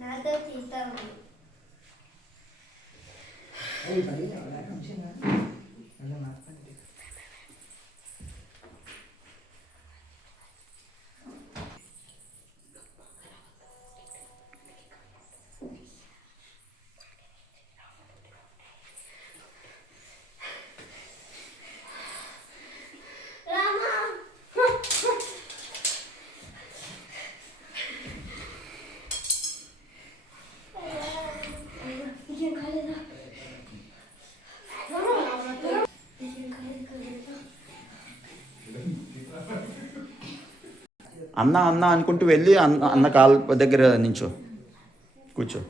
నాతో తీస్తా ఉంది. అన్న అన్న అనుకుంటూ వెళ్ళి అన్న కాలు దగ్గర నించో, కూర్చో.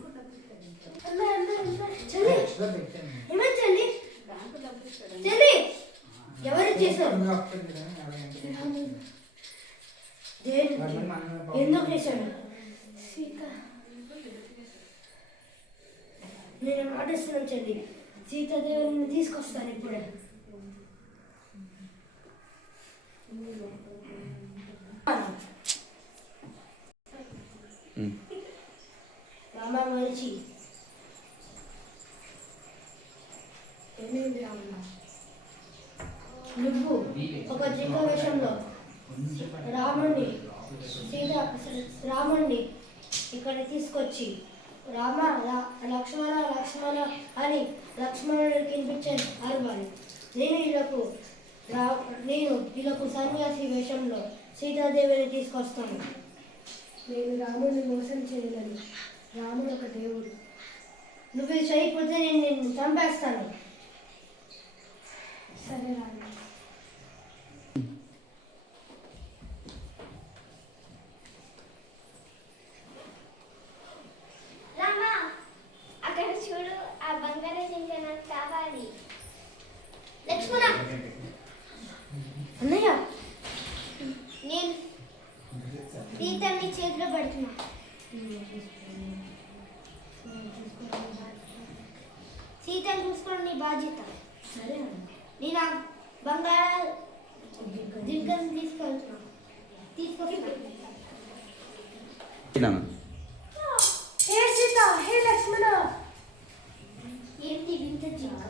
నేను మాటిస్తున్నాను చెల్లి, సీతాదేవిని తీసుకొస్తాను ఇప్పుడే. రామ మంచి నువ్వు ఒక జింక వేషంలో రాముణ్ణి ఇక్కడ తీసుకొచ్చి రామ లక్ష్మణ లక్ష్మణ అని లక్ష్మణుడికి వినిపించే అరవాలి. నేను వీళ్ళకు సన్యాసి వేషంలో సీతాదేవిని తీసుకొస్తాను. నేను రాముడిని మోసం చేయలేను. రాముడు ఒక దేవుడు. నువ్వు చేయకపోతే నేను నిన్ను చంపేస్తాను. సరే రాము. అక్కడ చూడు, ఆ బంగారు జింక నాకు కావాలి. లక్ష్మణ అన్నయ్య, నేను సీత మీ చేతిలో పడుతున్నా. సీతను చూసుకోండి నీ బాధ్యత. సరే నేను ఆ బంగారు జింకను తీసుకొస్తున్నా. హే సీత, హే లక్ష్మణ. ఏంటి వింత జింక?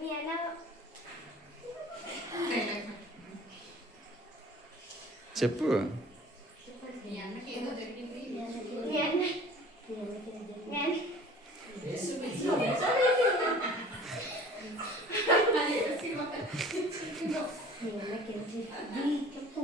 మీ అన్న చెప్పు. మీ అన్న చెప్పు.